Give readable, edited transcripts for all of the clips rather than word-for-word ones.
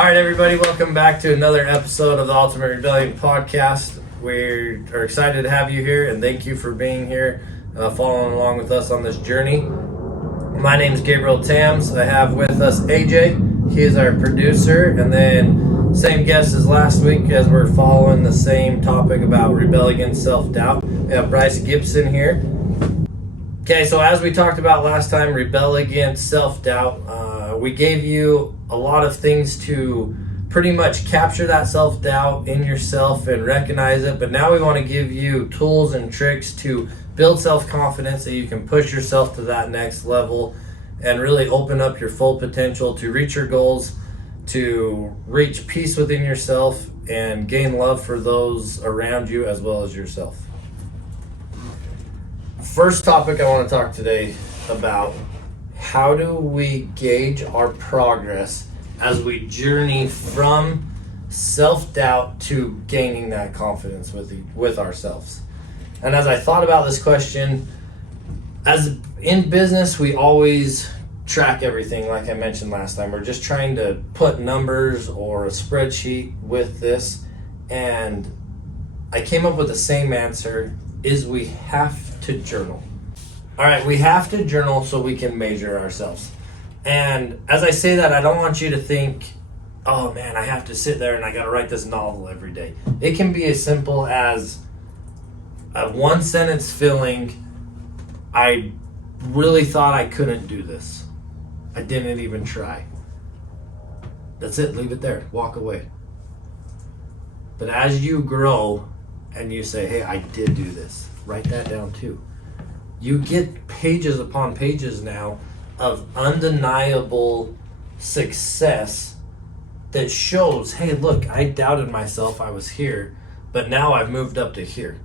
All right, everybody, welcome back to another episode of the Ultimate Rebellion podcast. We are excited to have you here, and thank you for being here, following along with us on this journey. My name is Gabriel Tams. I have with us AJ. He is our producer, and then same guest as last week as we're following the same topic about rebel against self-doubt. We have Bryce Gibson here. Okay, so as we talked about last time, rebel against self-doubt. We gave you a lot of things to pretty much capture that self-doubt in yourself and recognize it, but now we want to give you tools and tricks to build self-confidence so you can push yourself to that next level and really open up your full potential to reach your goals, to reach peace within yourself, and gain love for those around you as well as yourself. First topic I want to talk today about: how do we gauge our progress as we journey from self-doubt to gaining that confidence with ourselves? And as I thought about this question, as in business, we always track everything, like I mentioned last time. We're just trying to put numbers or a spreadsheet with this, and I came up with the same answer: is we have to journal. All right, we have to journal so we can measure ourselves. And as I say that, I don't want you to think, oh man, I have to sit there and I got to write this novel every day. It can be as simple as a one sentence feeling: I really thought I couldn't do this. I didn't even try. That's it, leave it there, walk away. But as you grow and you say, hey, I did do this, write that down too. You get pages upon pages now of undeniable success that shows, hey, look, I doubted myself, I was here, but now I've moved up to here.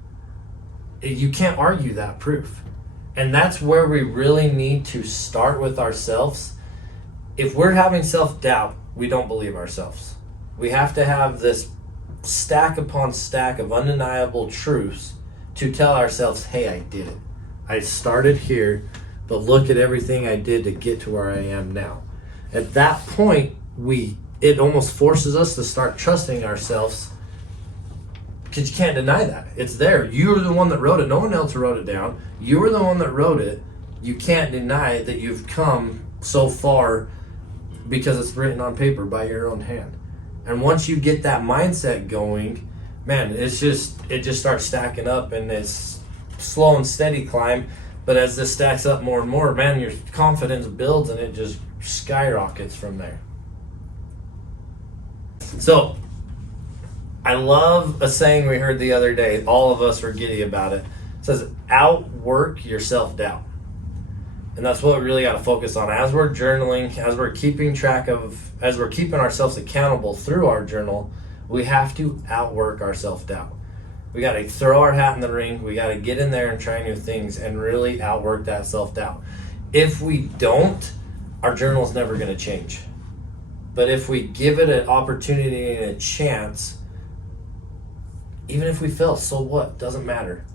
You can't argue that proof. And that's where we really need to start with ourselves. If we're having self-doubt, we don't believe ourselves. We have to have this stack upon stack of undeniable truths to tell ourselves, hey, I did it. I started here, but look at everything I did to get to where I am now. At that point, it almost forces us to start trusting ourselves, because you can't deny that. It's there. You're the one that wrote it. No one else wrote it down. You were the one that wrote it. You can't deny that you've come so far because it's written on paper by your own hand. And once you get that mindset going, man, it just starts stacking up, and it's slow and steady climb. But as this stacks up more and more, man, your confidence builds and it just skyrockets from there. So I love a saying we heard the other day. All of us were giddy about it. It says, outwork your self-doubt. And that's what we really got to focus on as we're journaling, as we're keeping ourselves accountable through our journal. We have to outwork our self-doubt. We got to throw our hat in the ring. We got to get in there and try new things and really outwork that self-doubt. If we don't, our journal's never going to change. But if we give it an opportunity and a chance, even if we fail, so what? Doesn't matter.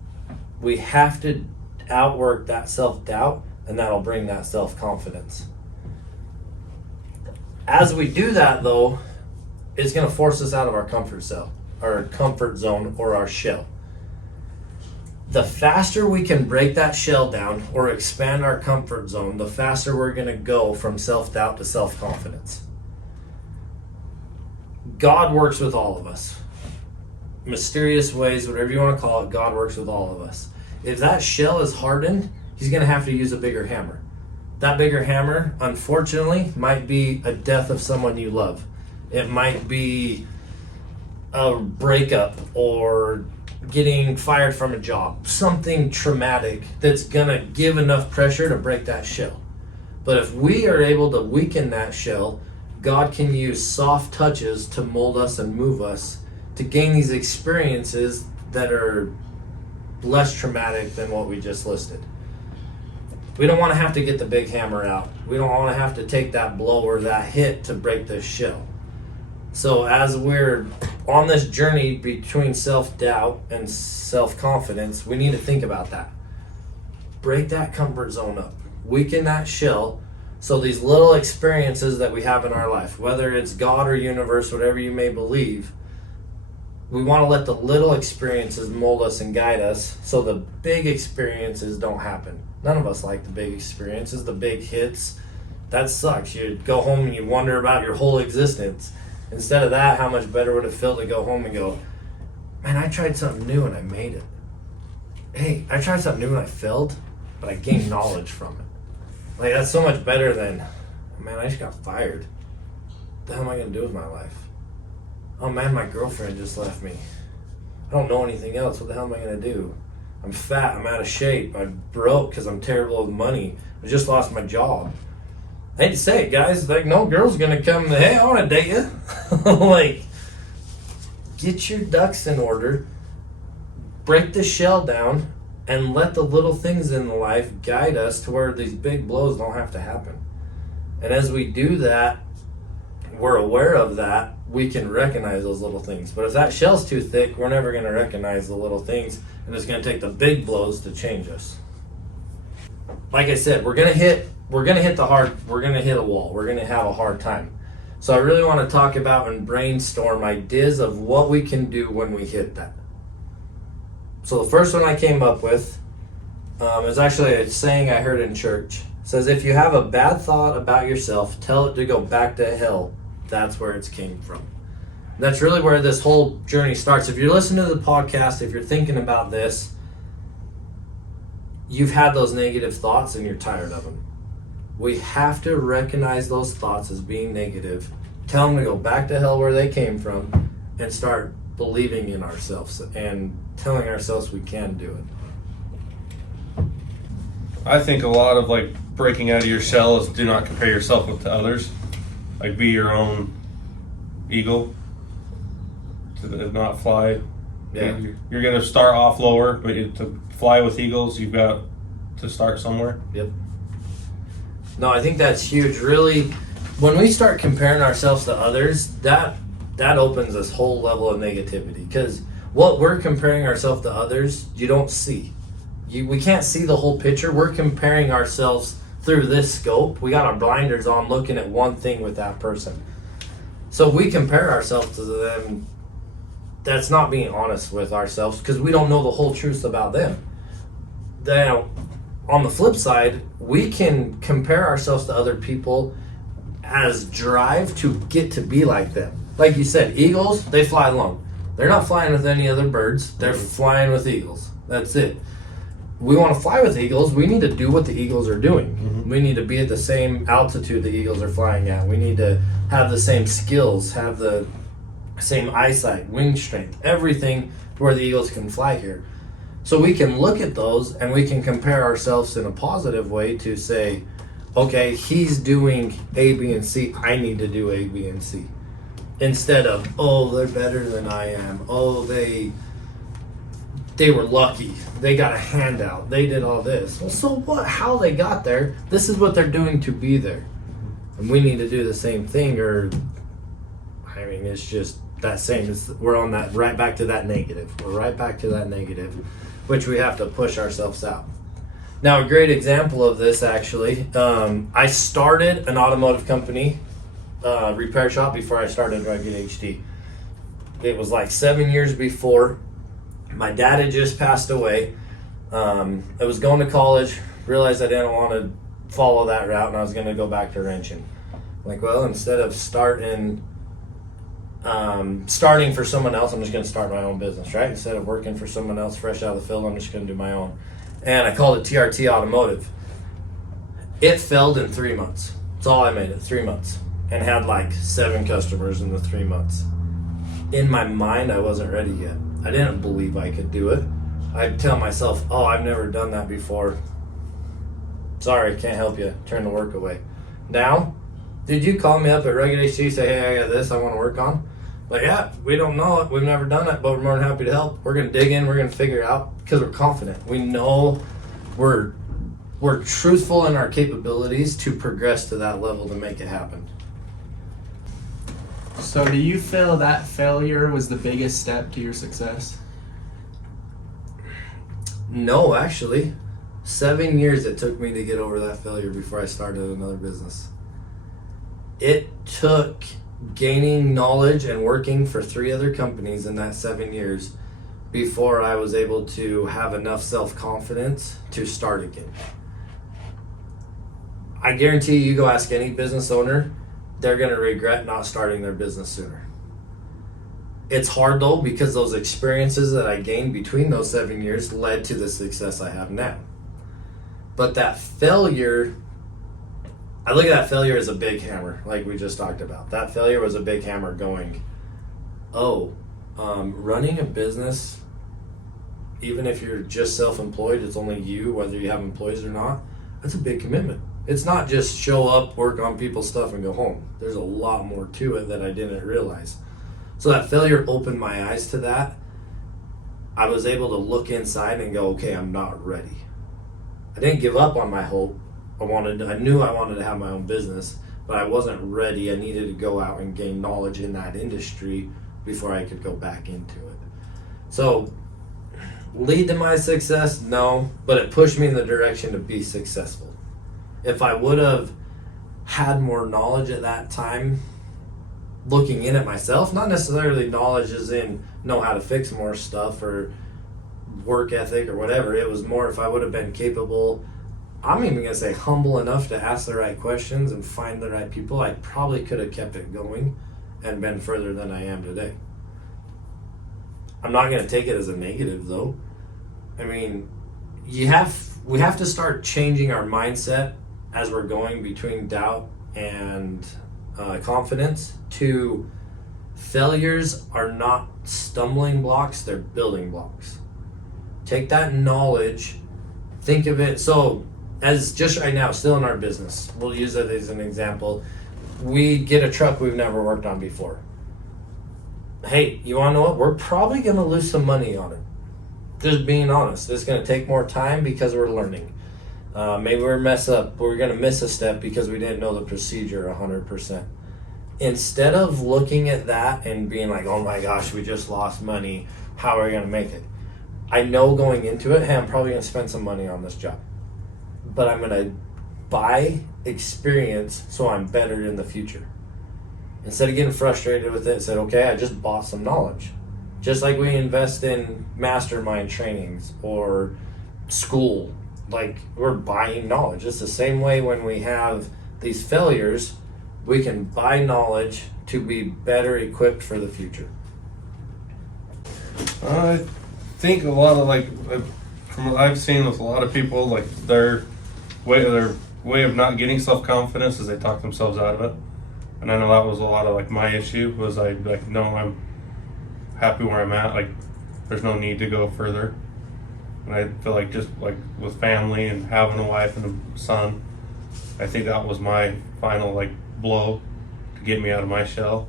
We have to outwork that self-doubt, and that'll bring that self-confidence. As we do that, though, it's going to force us out of our comfort zone or our shell. The faster we can break that shell down or expand our comfort zone, the faster we're going to go from self-doubt to self-confidence. God works with all of us. Mysterious ways, whatever you want to call it, God works with all of us. If that shell is hardened, he's going to have to use a bigger hammer. That bigger hammer, unfortunately, might be a death of someone you love. It might be a breakup or getting fired from a job, something traumatic that's gonna give enough pressure to break that shell. But if we are able to weaken that shell, God can use soft touches to mold us and move us to gain these experiences that are less traumatic than what we just listed. We don't want to have to get the big hammer out. We don't want to have to take that blow or that hit to break this shell. So as we're on this journey between self-doubt and self-confidence, we need to think about that. Break that comfort zone up. Weaken that shell So these little experiences that we have in our life, whether it's God or universe, whatever you may believe, we want to let the little experiences mold us and guide us so the big experiences don't happen. None of us like the big experiences, the big hits. That sucks. You go home and you wonder about your whole existence. Instead of that, how much better would it feel to go home and go, man, I tried something new and I made it. Hey, I tried something new and I failed, but I gained knowledge from it. Like, that's so much better than, man, I just got fired. What the hell am I going to do with my life? Oh man, my girlfriend just left me. I don't know anything else. What the hell am I going to do? I'm fat. I'm out of shape. I'm broke because I'm terrible with money. I just lost my job. I hate to say it, guys. Like, no girl's going to come, hey, I want to date you. Like, get your ducks in order. Break the shell down. And let the little things in life guide us to where these big blows don't have to happen. And as we do that, we're aware of that, we can recognize those little things. But if that shell's too thick, we're never going to recognize the little things, and it's going to take the big blows to change us. Like I said, we're going to hit a wall. We're going to have a hard time. So I really want to talk about and brainstorm ideas of what we can do when we hit that. So the first one I came up with is actually a saying I heard in church. It says, if you have a bad thought about yourself, tell it to go back to hell. That's where it came from. And that's really where this whole journey starts. If you're listening to the podcast, if you're thinking about this, you've had those negative thoughts and you're tired of them. We have to recognize those thoughts as being negative, tell them to go back to hell where they came from, and start believing in ourselves and telling ourselves we can do it. I think a lot of like breaking out of your shell is do not compare yourself with to others. Like, be your own eagle. To not fly. Yeah. You're going to start off lower, but to fly with eagles, you've got to start somewhere. Yep. No, I think that's huge. Really, when we start comparing ourselves to others, that opens this whole level of negativity, because what we're comparing ourselves to others, you don't see. We can't see the whole picture. We're comparing ourselves through this scope. We got our blinders on looking at one thing with that person. So if we compare ourselves to them, that's not being honest with ourselves, because we don't know the whole truth about them. Now, on the flip side, we can compare ourselves to other people as drive to get to be like them. Like you said, eagles, they fly alone. They're not flying with any other birds. They're flying with eagles. That's it. We want to fly with eagles. We need to do what the eagles are doing. Mm-hmm. We need to be at the same altitude the eagles are flying at. We need to have the same skills, have the same eyesight, wing strength, everything to where the eagles can fly here. So we can look at those and we can compare ourselves in a positive way to say, okay, he's doing A, B, and C. I need to do A, B, and C. Instead of, oh, they're better than I am. Oh, they were lucky. They got a handout. They did all this. Well, so what? How they got there? This is what they're doing to be there. And we need to do the same thing, or, I mean, it's just that same. We're on that, right back to that negative. We're right back to that negative, which we have to push ourselves out. Now, a great example of this, actually, I started an automotive company, repair shop, before I started Rugged HD. It was like 7 years before. My dad had just passed away. I was going to college, realized I didn't want to follow that route, and I was going to go back to wrenching. Like, well, instead of starting for someone else, I'm just going to start my own business, right? Instead of working for someone else fresh out of the field, I'm just going to do my own. And I called it TRT Automotive. It failed in 3 months. That's all I made it, 3 months. And had like 7 customers in the 3 months. In my mind, I wasn't ready yet. I didn't believe I could do it. I'd tell myself, oh, I've never done that before. Sorry, can't help you. Turn the work away. Now, did you call me up at Rugged HD, say, hey, I got this I want to work on? Like, yeah, we don't know it. We've never done it, but we're more than happy to help. We're going to dig in. We're going to figure it out because we're confident. We know we're truthful in our capabilities to progress to that level to make it happen. So do you feel that failure was the biggest step to your success? No, actually. 7 years it took me to get over that failure before I started another business. It took gaining knowledge and working for 3 other companies in that 7 years before I was able to have enough self-confidence to start again. I guarantee you go ask any business owner, they're going to regret not starting their business sooner. It's hard though, because those experiences that I gained between those 7 years led to the success I have now. But that failure, I look at that failure as a big hammer, like we just talked about. That failure was a big hammer going, running a business, even if you're just self-employed, it's only you, whether you have employees or not, that's a big commitment. It's not just show up, work on people's stuff, and go home. There's a lot more to it that I didn't realize. So that failure opened my eyes to that. I was able to look inside and go, okay, I'm not ready. I didn't give up on my hope. I knew I wanted to have my own business, but I wasn't ready. I needed to go out and gain knowledge in that industry before I could go back into it. So, lead to my success? No, but it pushed me in the direction to be successful. If I would have had more knowledge at that time, looking in at myself, not necessarily knowledge as in know how to fix more stuff or work ethic or whatever, it was more if I would have been capable, I'm even going to say humble enough to ask the right questions and find the right people, I probably could have kept it going and been further than I am today. I'm not going to take it as a negative though. I mean, we have to start changing our mindset as we're going between doubt and confidence to failures are not stumbling blocks, they're building blocks. Take that knowledge, think of it, so as just right now, still in our business, we'll use it as an example. We get a truck we've never worked on before. Hey, you wanna know what? We're probably gonna lose some money on it. Just being honest, it's gonna take more time because we're learning. Maybe we're gonna miss a step because we didn't know the procedure 100%. Instead of looking at that and being like, oh my gosh, we just lost money, how are we gonna make it? I know going into it, hey, I'm probably gonna spend some money on this job, but I'm gonna buy experience so I'm better in the future. Instead of getting frustrated with it, said, okay, I just bought some knowledge. Just like we invest in mastermind trainings or school, like we're buying knowledge. It's the same way when we have these failures, we can buy knowledge to be better equipped for the future. I think a lot of from what I've seen with a lot of people, like their way of not getting self-confidence is they talk themselves out of it. And I know that was a lot of my issue was no, I'm happy where I'm at. There's no need to go further. And I feel just with family and having a wife and a son, I think that was my final blow to get me out of my shell.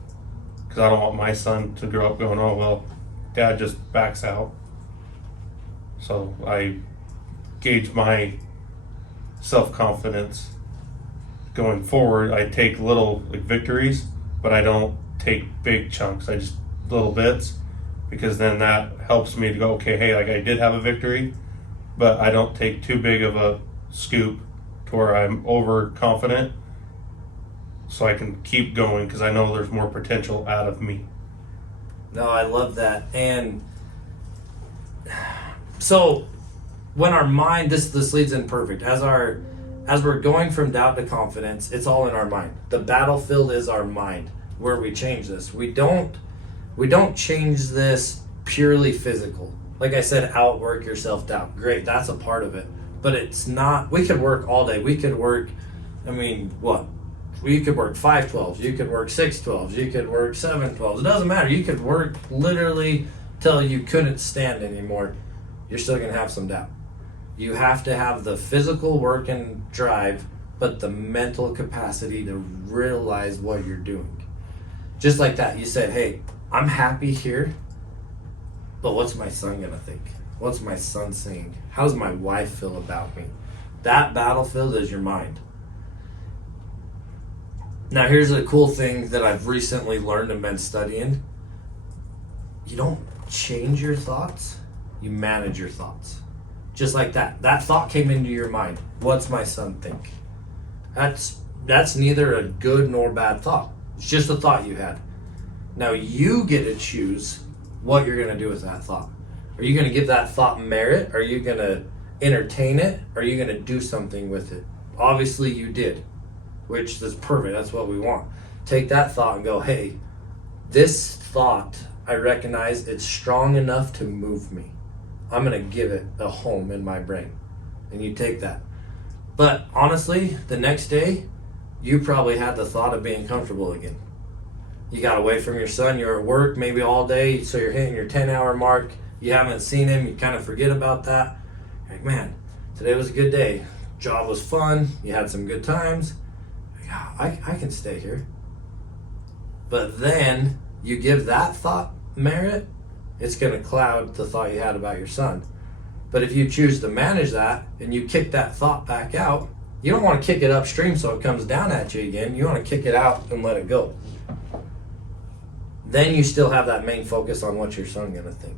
Because I don't want my son to grow up going, oh well, dad just backs out. So I gauge my self-confidence going forward. I take little victories, but I don't take big chunks. I just little bits, because then that helps me to go, okay, hey, I did have a victory, but I don't take too big of a scoop to where I'm overconfident, so I can keep going because I know there's more potential out of me. No, I love that. And so when our mind, this leads in perfect. As we're going from doubt to confidence, it's all in our mind. The battlefield is our mind where we change this. We don't change this purely physical. Like I said, outwork your self-doubt. Great, that's a part of it. But it's not, we could work all day. We could work, you could work 5/12s, you could work 6/12s, you could work 7/12s. It doesn't matter. You could work literally till you couldn't stand anymore. You're still going to have some doubt. You have to have the physical work and drive, but the mental capacity to realize what you're doing. Just like that, you said, hey, I'm happy here, but what's my son going to think? What's my son saying? How does my wife feel about me? That battlefield is your mind. Now, here's a cool thing that I've recently learned and been studying. You don't change your thoughts, you manage your thoughts. Just like that. That thought came into your mind. What's my son think? That's neither a good nor bad thought. It's just a thought you had. Now you get to choose what you're going to do with that thought. Are you going to give that thought merit? Are you going to entertain it? Are you going to do something with it? Obviously you did, which is perfect. That's what we want. Take that thought and go, hey, this thought, I recognize it's strong enough to move me. I'm going to give it a home in my brain. And you take that. But honestly, the next day, you probably had the thought of being comfortable again. You got away from your son, you're at work maybe all day, so you're hitting your 10-hour mark. You haven't seen him, you kind of forget about that. You're like, man, today was a good day. Job was fun, you had some good times. I can stay here. But then you give that thought merit, it's going to cloud the thought you had about your son. But if you choose to manage that and you kick that thought back out, you don't want to kick it upstream so it comes down at you again. You want to kick it out and let it go. Then you still have that main focus on what your son's going to think.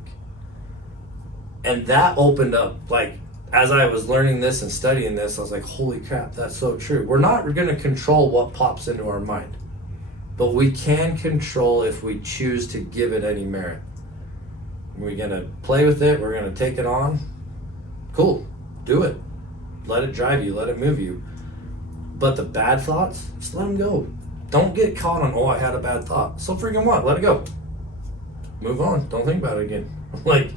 And that opened up, like, as I was learning this and studying this, I was like, holy crap, that's so true. We're not going to control what pops into our mind, but we can control if we choose to give it any merit. We're going to play with it. We're going to take it on. Cool. Do it. Let it drive you. Let it move you. But the bad thoughts, just let them go. Don't get caught on, oh, I had a bad thought. So freaking what? Let it go. Move on. Don't think about it again. Like,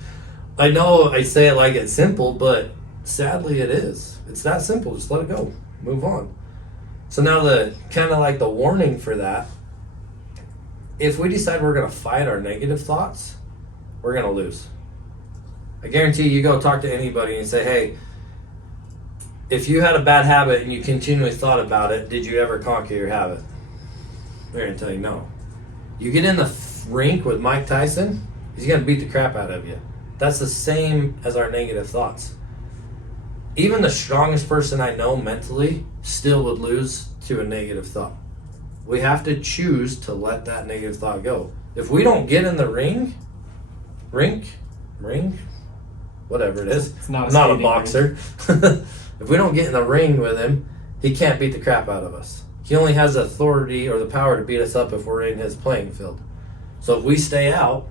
I know I say it like it's simple, but sadly it is. It's that simple. Just let it go. Move on. So now the kind of like the warning for that, if we decide we're going to fight our negative thoughts, we're going to lose. I guarantee you go talk to anybody and say, hey, if you had a bad habit and you continually thought about it, did you ever conquer your habit? They're going to tell you no. You get in the rink with Mike Tyson, he's going to beat the crap out of you. That's the same as our negative thoughts. Even the strongest person I know mentally still would lose to a negative thought. We have to choose to let that negative thought go. If we don't get in the rink, whatever it is. It's not I'm not a boxer. If we don't get in the ring with him, he can't beat the crap out of us. He only has the authority or the power to beat us up if we're in his playing field. So if we stay out,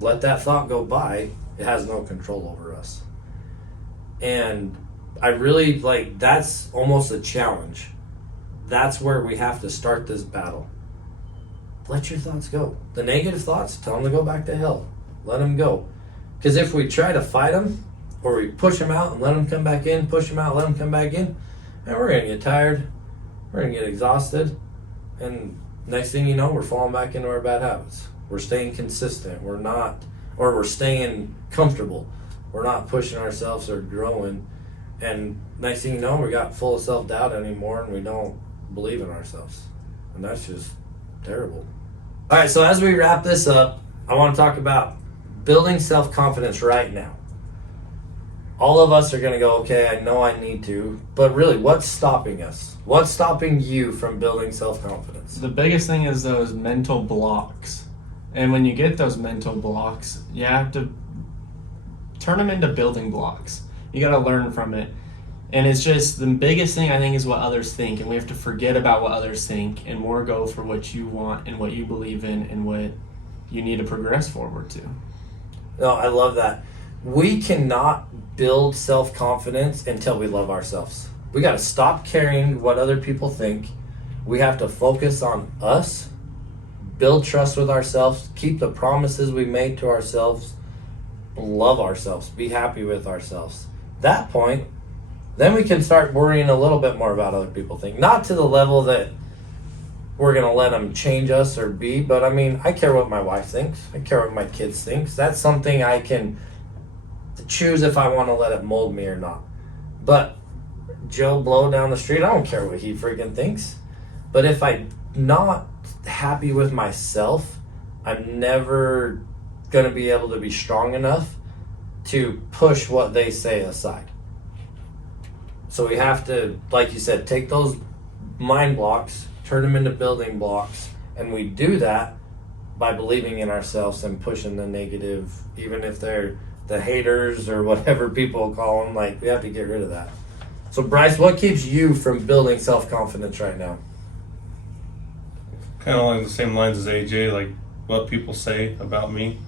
let that thought go by, it has no control over us. And I really, like, that's almost a challenge. That's where we have to start this battle. Let your thoughts go. The negative thoughts, tell them to go back to hell. Let them go. Because if we try to fight them, or we push them out and let them come back in, push them out, let them come back in, and we're going to get tired, we're going to get exhausted, and next thing you know, we're falling back into our bad habits. We're staying consistent. We're staying comfortable. We're not pushing ourselves or growing. And next thing you know, we got full of self-doubt anymore, and we don't believe in ourselves. And that's just terrible. All right, so as we wrap this up, I want to talk about building self-confidence right now. All of us are going to go, okay, I know I need to, but really, what's stopping us? What's stopping you from building self-confidence? The biggest thing is those mental blocks. And when you get those mental blocks, you have to turn them into building blocks. You got to learn from it. And it's just the biggest thing, I think, is what others think. And we have to forget about what others think and more go for what you want and what you believe in and what you need to progress forward to. No, I love that. We cannot build self-confidence until we love ourselves. We got to stop caring what other people think. We have to focus on us, build trust with ourselves, keep the promises we made to ourselves, love ourselves, be happy with ourselves. That point, then we can start worrying a little bit more about other people think. Not to the level that we're going to let them change us or be, but I mean, I care what my wife thinks. I care what my kids think. That's something I can choose if I want to let it mold me or not. But Joe Blow down the street, I don't care what he freaking thinks. But if I'm not happy with myself, I'm never going to be able to be strong enough to push what they say aside. So we have to, like you said, take those mind blocks, turn them into building blocks, and we do that by believing in ourselves and pushing the negative, even if they're the haters or whatever people call them. Like, we have to get rid of that. So Bryce, what keeps you from building self-confidence right now? Kind of along the same lines as AJ, like what people say about me,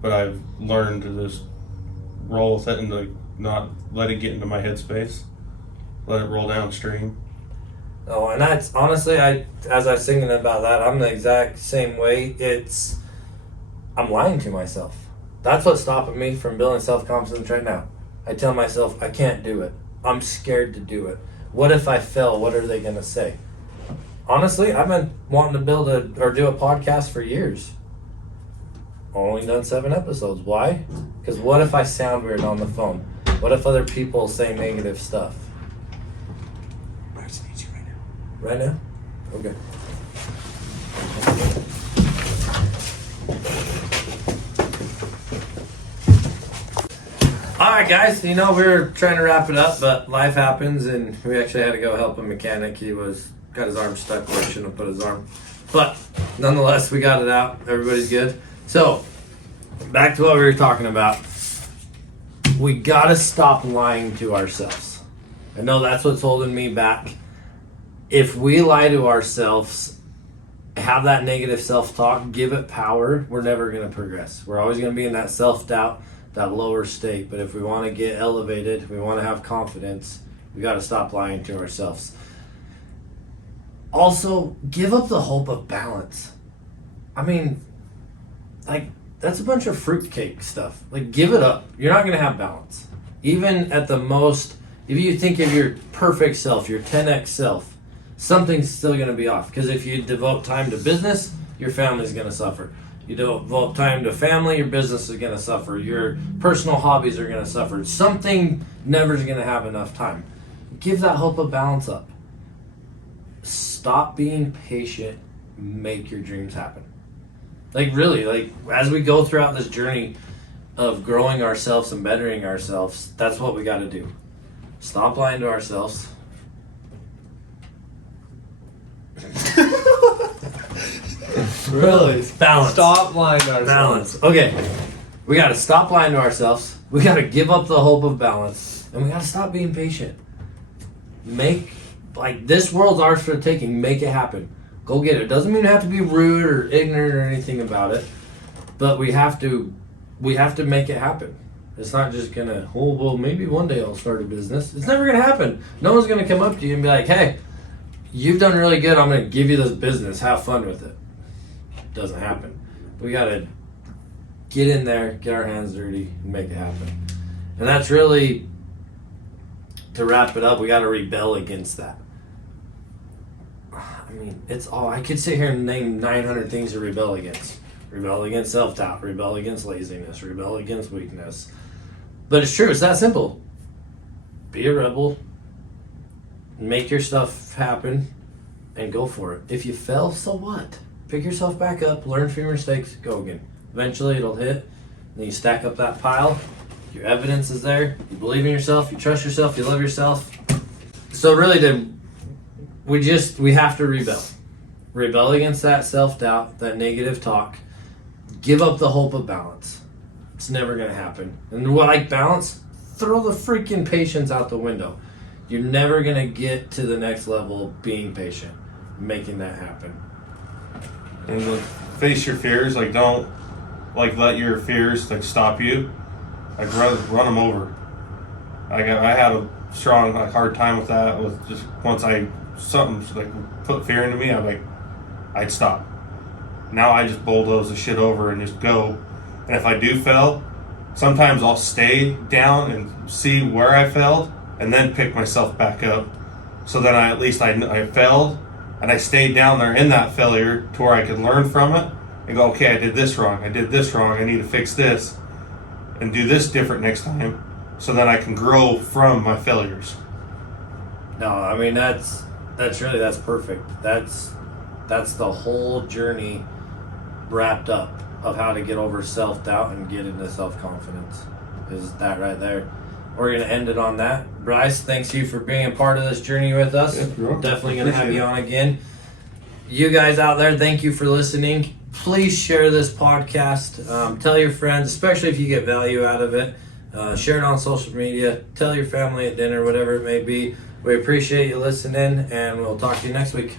but I've learned to just roll with it and like not let it get into my headspace, let it roll downstream. Oh, and that's honestly, as I was thinking about that, I'm the exact same way. I'm lying to myself. That's what's stopping me from building self-confidence right now. I tell myself I can't do it. I'm scared to do it. What if I fail? What are they gonna say? Honestly, I've been wanting to do a podcast for years. Only done 7 episodes. Why? Because what if I sound weird on the phone? What if other people say negative stuff? Bryce needs you right now. Right now? Okay. Alright guys, we were trying to wrap it up, but life happens and we actually had to go help a mechanic. He got his arm stuck where he shouldn't have put his arm. But nonetheless, we got it out. Everybody's good. So, back to what we were talking about. We gotta stop lying to ourselves. I know that's what's holding me back. If we lie to ourselves, have that negative self-talk, give it power, we're never going to progress. We're always going to be in that self-doubt, that lower state. But if we want to get elevated, we want to have confidence, we got to stop lying to ourselves. Also, give up the hope of balance. I mean, like, that's a bunch of fruitcake stuff. Like, give it up. You're not going to have balance. Even at the most, if you think of your perfect self, your 10x self, something's still going to be off. Because if you devote time to business, your family's going to suffer. You devote time to family, your business is going to suffer. Your personal hobbies are going to suffer. Something never's going to have enough time. Give that hope of balance up. Stop being patient. Make your dreams happen. Like, really, like, as we go throughout this journey of growing ourselves and bettering ourselves, that's what we got to do. Stop lying to ourselves. Really? Balance. Stop lying to ourselves. Balance. Okay. We got to stop lying to ourselves. We got to give up the hope of balance. And we got to stop being patient. This world's ours for the taking. Make it happen. Go get it. Doesn't mean you have to be rude or ignorant or anything about it. But we have to make it happen. It's not just gonna, maybe one day I'll start a business. It's never gonna happen. No one's gonna come up to you and be like, hey, you've done really good. I'm gonna give you this business. Have fun with it. Doesn't happen. We gotta get in there, get our hands dirty, and make it happen. And that's really, to wrap it up, we gotta rebel against that. I mean, I could sit here and name 900 things to rebel against. Rebel against self-doubt, rebel against laziness, rebel against weakness. But it's true, it's that simple. Be a rebel, make your stuff happen, and go for it. If you fail, so what? Pick yourself back up, learn from your mistakes, go again. Eventually it'll hit, then you stack up that pile, your evidence is there, you believe in yourself, you trust yourself, you love yourself. So really, we have to rebel. Rebel against that self-doubt, that negative talk. Give up the hope of balance. It's never going to happen. And what I balance, throw the freaking patience out the window. You're never going to get to the next level being patient, making that happen. And face your fears. Like, don't let your fears stop you. Like, run them over. I had a strong hard time with that. With just once something put fear into me, I'd stop. Now I just bulldoze the shit over and just go. And if I do fail, sometimes I'll stay down and see where I failed and then pick myself back up. So then I failed and I stayed down there in that failure to where I could learn from it and go, okay, I did this wrong, I need to fix this and do this different next time so that I can grow from my failures. No, I mean, that's perfect. That's the whole journey wrapped up of how to get over self-doubt and get into self-confidence. Is that right there? We're going to end it on that. Bryce, thanks you for being a part of this journey with us. Yeah, Definitely going to have you on again. you guys out there, thank you for listening. Please share this podcast. Tell your friends, especially if you get value out of it. Share it on social media. Tell your family at dinner, whatever it may be. We appreciate you listening, and we'll talk to you next week.